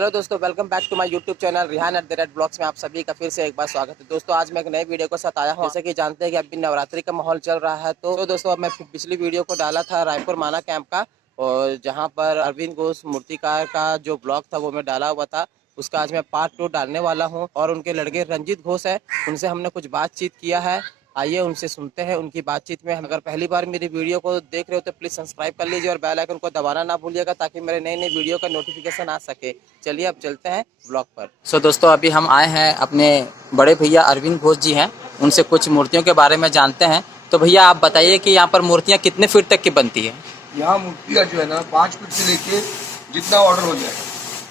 Hello दोस्तों, welcome back to my YouTube channel Rihan @blogs में आप सभी का फिर से एक बार स्वागत है। दोस्तों आज मैं एक नए वीडियो के साथ आया हूँ। जैसे कि जानते हैं कि अभी नवरात्रि का माहौल चल रहा है, तो दोस्तों अब मैं पिछली वीडियो को डाला था रायपुर माना कैंप का, और जहाँ पर अरविंद घोष मूर्तिकार का जो ब्लॉग था वो मैं डाला हुआ था, उसका आज मैं पार्ट 2 डालने वाला हूँ। और उनके लड़के रंजीत घोष है, उनसे हमने कुछ बातचीत किया है। आइए उनसे सुनते हैं उनकी बातचीत में। अगर पहली बार मेरी वीडियो को देख रहे हो तो प्लीज सब्सक्राइब कर लीजिए और बेल आइकन को दबाना ना भूलिएगा, ताकि मेरे नए नए वीडियो का नोटिफिकेशन आ सके। चलिए अब चलते हैं ब्लॉग पर। दोस्तों अभी हम आए हैं, अपने बड़े भैया अरविंद घोष जी हैं, उनसे कुछ मूर्तियों के बारे में जानते हैं। तो भैया आप बताइए कि यहाँ पर मूर्तियाँ कितने फीट तक की बनती है? यहाँ मूर्तियाँ जो है ना 5 फीट से लेके जितना ऑर्डर हो जाए,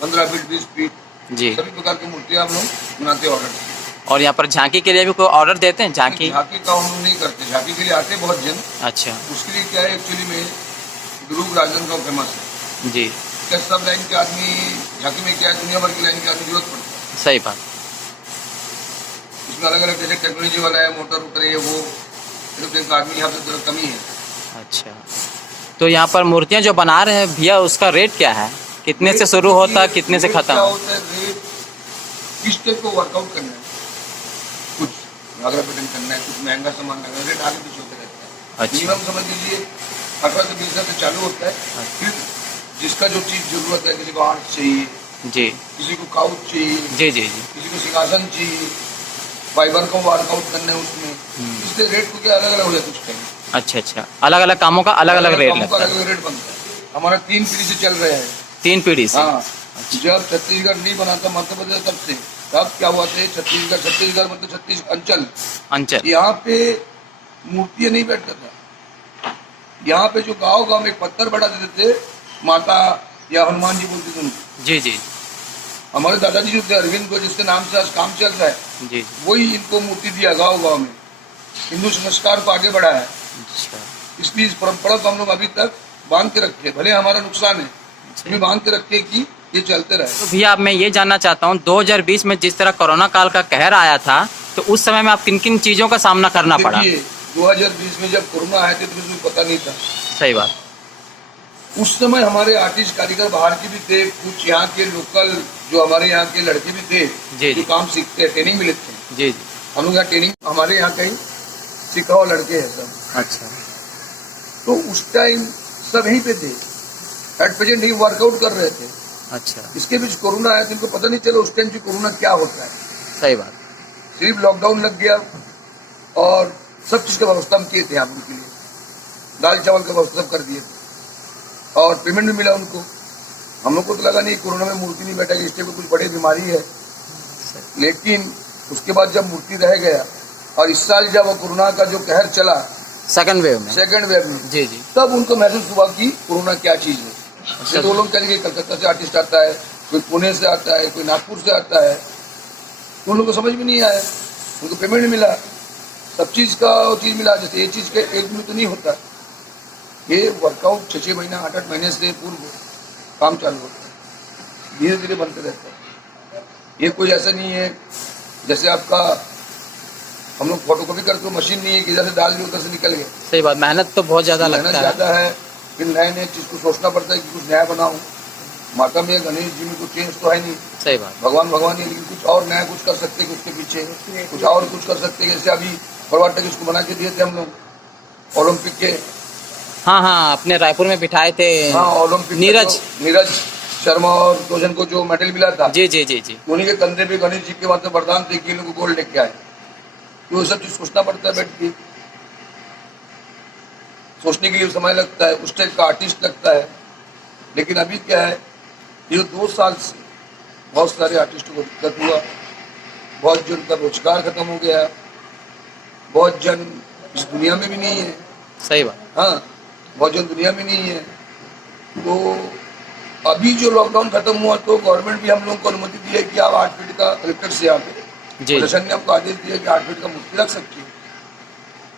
15 फीट 20 फीट जी, सभी प्रकार की मूर्तियाँ हम लोग बनाते हैं ऑर्डर। और यहाँ पर झांकी के लिए भी कोई ऑर्डर देते हैं? झांकी का हम लोग नहीं करते, झांकी के लिए आते हैं बहुत जन। अच्छा, उसके लिए क्या है, एक्चुअली में ध्रुव राजनांदगांव फेमस है जी, क्या, सब लाइन के आदमी झांकी में क्या है, दुनिया भर की लाइन के आदमी जरूरत पड़ता है। सही बात। उसमें अलग अलग जैसे टेक्नोलॉजी वाला है, मोटर वोटर है, वो सिर्फ आदमी यहाँ पे थोड़ा कमी है। अच्छा, तो यहाँ पर मूर्तियाँ जो बना रहे हैं भैया, उसका रेट क्या है? कितने से शुरू होता है, कितने से खत्म? क्या होता है रेट, किस टाइप को वर्कआउट करना है, कुछ घाघरा पैटर्न करना है, कुछ महंगा सामान करना है, रेट आगे पीछे होते रहता है। अच्छा, मिनिमम समझ लीजिए 18 से 20 से चालू होता है। फिर जिसका जो चीज जरूरत है, किसी को आर्ट चाहिए जी किसी को काउच चाहिए, जी जी जी, किसी को सिंहासन चाहिए, फाइबर का वर्कआउट करना है उसमें, इसलिए रेट को क्या अलग अलग हो जाता है उस टाइम। अच्छा अच्छा, अलग अलग कामों का अलग अलग रेट लगता है। अलग अलग रेट बनता है। हमारा 3 पीढ़ी से चल रहा है। 3 पीढ़ी से? हाँ, जब छत्तीसगढ़ नहीं बना था मध्य प्रदेश, तब से तब क्या हुआ था, छत्तीसगढ़ मतलब 36 अंचल, यहाँ पे मूर्तियाँ नहीं बैठता था। यहाँ पे जो गांव गांव में एक पत्थर बैठा देते थे, माता या हनुमान जी बोलते थे उनको। जी जी, हमारे दादाजी जो थे अरविंद को, जिसके नाम से आज काम चल रहा है, जी, वही इनको मूर्ति दिया गांव गांव में। हिंदू संस्कार को आगे बढ़ाया है, अच्छा, इसलिए इस परंपरा को हम लोग अभी तक बांध के रखे। भले हमारा नुकसान है, हमें बांध के रखे कि ये चलते रहे। तो भैया अब मैं ये जानना चाहता हूँ, 2020 में जिस तरह कोरोना काल का कहर आया था, तो उस समय में आप किन किन चीजों का सामना करना पड़ा? 2020 में जब कोरोना आया था तो कुछ पता नहीं था। सही बात। उस समय हमारे आर्टिस्ट कारीगर बाहर के भी थे, कुछ यहाँ के लोकल जो हमारे यहाँ के लड़के भी थे, जी, जो काम सीखते हैं, ट्रेनिंग भी लेते हैं। जी जी, हम लोग यहाँ ट्रेनिंग हमारे यहाँ कहीं सीखा हुआ लड़के हैं सब। अच्छा, तो उस टाइम सब यहीं पे थे, एट प्रेजेंट ही वर्कआउट कर रहे थे। अच्छा, इसके बीच कोरोना आया तो इनको पता नहीं चला उस टाइम की कोरोना क्या होता है। सही बात। सिर्फ लॉकडाउन लग गया और सब चीज का व्यवस्था हम किए थे आप उनके लिए, दाल चावल का व्यवस्था सब कर दिए थे और पेमेंट भी मिला उनको। हम लोग को तो लगा नहीं कोरोना में मूर्ति नहीं बैठेगी, इससे कोई कुछ बड़ी बीमारी है, लेकिन उसके बाद जब मूर्ति रह गया और इस साल जब कोरोना का जो कहर चला सेकंड वेव में, जी जी, तब उनको महसूस हुआ कि कोरोना क्या चीज है। जैसे दो लोग कहेंगे कलकत्ता से आर्टिस्ट आता है, कोई पुणे से आता है, कोई नागपुर से आता है, तो उन लोगों को समझ में नहीं आया, उनको पेमेंट मिला, सब चीज का चीज मिला। जैसे ये चीज के एक में तो नहीं होता, ये वर्कआउट 6-6 महीना 8-8 महीने से पूर्व काम चालू होता है, धीरे धीरे बनते रहता है। ये कोई ऐसा नहीं है जैसे आपका हम लोग फोटोकॉपी करते हो, मशीन नहीं है कि इधर से डाल दिए उधर से निकल गए। सही बात, मेहनत तो बहुत ज्यादा लगता है। मेहनत ज्यादा है, फिर नए नए चीज को सोचना पड़ता है कि कुछ नया बनाऊं। माता में गणेश जी में कुछ चेंज तो है नहीं, सही बात, भगवान ही, लेकिन कुछ और नया कुछ कर सकते हैं, उसके पीछे कुछ और कुछ कर सकते हैं। जैसे अभी भरवाट तक इसको बना के दिए थे हम लोग ओलंपिक के। हाँ हाँ, अपने रायपुर में बिठाए थे। हाँ, ओलंपिक नीरज शर्मा और 2 जन को जो मेडल मिला था, जी जी जी जी, उन्हीं के कंधे पे गणेश जी के बाद वरदान थे कि लोग गोल्ड लेके आए। तो सब चीज सोचना पड़ता है, बैठ के सोचने के लिए समय लगता है, उस टाइप का आर्टिस्ट लगता है। लेकिन अभी क्या है, ये 2 साल से बहुत सारे आर्टिस्टों को दिक्कत हुआ, बहुत जन का रोजगार खत्म हो गया, बहुत जन इस दुनिया में भी नहीं है। सही बात, हाँ, बहुत जन दुनिया में नहीं है। तो अभी जो लॉकडाउन खत्म हुआ तो गवर्नमेंट भी हम लोगों को अनुमति दी है कि आप 8 फीट का, कलेक्टर से यहाँ पे प्रशासन ने हमको आदेश दिया कि 8 फीट का मूर्ति रख सकती है।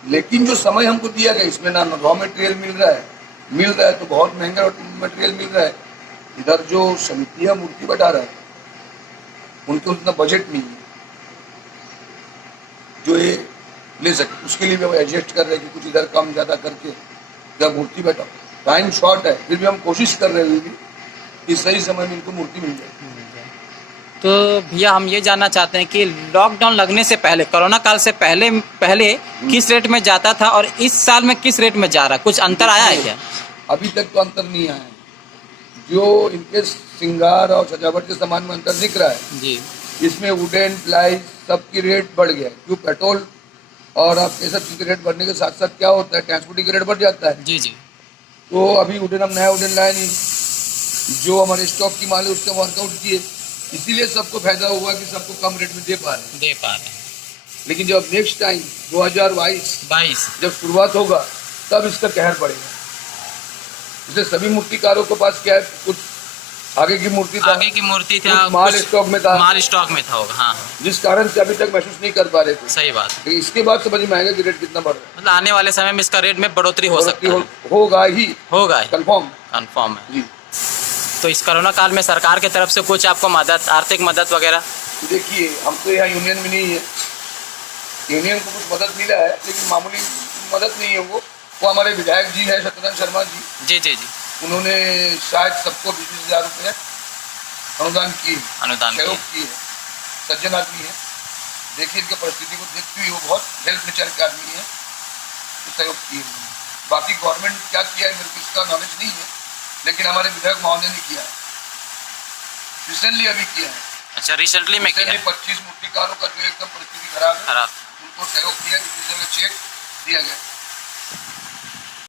लेकिन जो समय हमको दिया गया, इसमें ना रॉ मटेरियल मिल रहा है तो बहुत महंगा मटेरियल मिल रहा है। इधर जो समितियां मूर्ति बैठा रहा है उनके उतना बजट नहीं है जो ये ले सके, उसके लिए भी हम एडजस्ट कर रहे हैं कि कुछ इधर कम ज्यादा करके जब मूर्ति बैठा। टाइम शॉर्ट है, फिर भी हम कोशिश कर रहे हैं कि सही समय में इनको मूर्ति मिल जाए। तो भैया हम ये जानना चाहते हैं कि लॉकडाउन लगने से पहले, कोरोना काल से पहले किस रेट में जाता था और इस साल में किस रेट में जा रहा है, कुछ अंतर आया है क्या? अभी तक तो अंतर नहीं आया है। जो इनके श्रृंगार और सजावट के सामान में अंतर दिख रहा है, जी इसमें वुडन प्लाई सबकी रेट बढ़ गया है। क्यों? पेट्रोल और आपके सब चीज़ के रेट बढ़ने के साथ साथ क्या होता है, ट्रांसपोर्टिंग का रेट बढ़ जाता है। जी जी। तो अभी वुडन, हम नया वुडन लाए नहीं, जो हमारे स्टॉक की माल है उसका वर्कआउट किए, इसीलिए सबको फायदा हुआ कि सबको कम रेट में दे पा रहे हैं। लेकिन जब नेक्स्ट टाइम 2022 जब शुरुआत होगा तब इसका कहर पड़ेगा। इसलिए सभी मूर्तिकारों के पास क्या है, कुछ आगे की मूर्ति था, कुछ माल स्टॉक में था, होगा। हाँ जिस कारण से अभी तक महसूस नहीं कर पा रहे थे। सही बात। लेकिन इसके बाद समझ में आएगा कि रेट कितना बढ़ रहा है। मतलब आने वाले समय में इसका रेट में बढ़ोतरी हो सकती है। होगा ही, होगा कंफर्म है जी। तो इस कोरोना काल में सरकार की तरफ से कुछ आपको मदद, आर्थिक मदद वगैरह? देखिए, हम तो यहाँ यूनियन में नहीं है, यूनियन को कुछ मदद मिला है लेकिन मामूली मदद नहीं है। वो हमारे विधायक जी है सत्यनारायण शर्मा जी, जी, उन्होंने शायद सबको 20,000 रुपये अनुदान किए, सहयोग किए। सज्जन आदमी है, देखिए इनकी परिस्थिति को देखते हुए वो बहुत हेल्प नेचर के आदमी है, तो सहयोग किए। बाकी गवर्नमेंट क्या किया है मेरे को इसका नॉलेज नहीं है, लेकिन हमारे विधायक महोदय ने किया है, रिसेंटली अभी किया है। अच्छा, रिसेंटली में किया है। 25 मूर्तिकारों का जो एकदम परिस्थिति खराब है, उनको सहयोग किया, चेक दिया गया।